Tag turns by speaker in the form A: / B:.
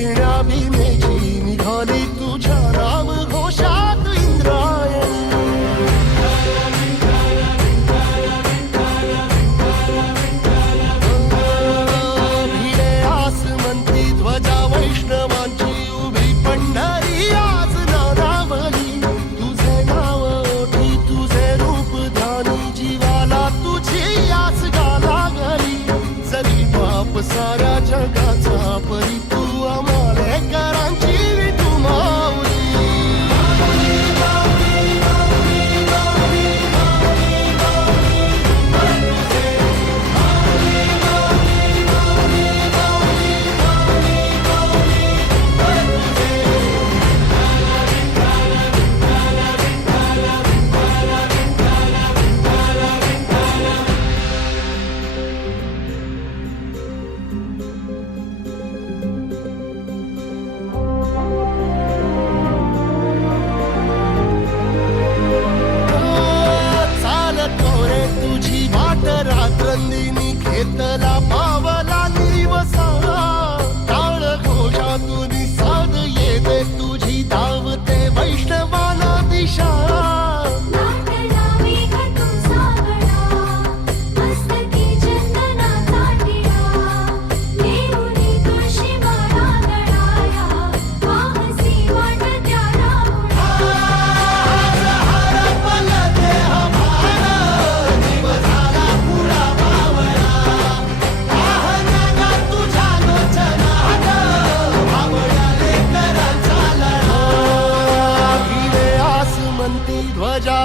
A: here.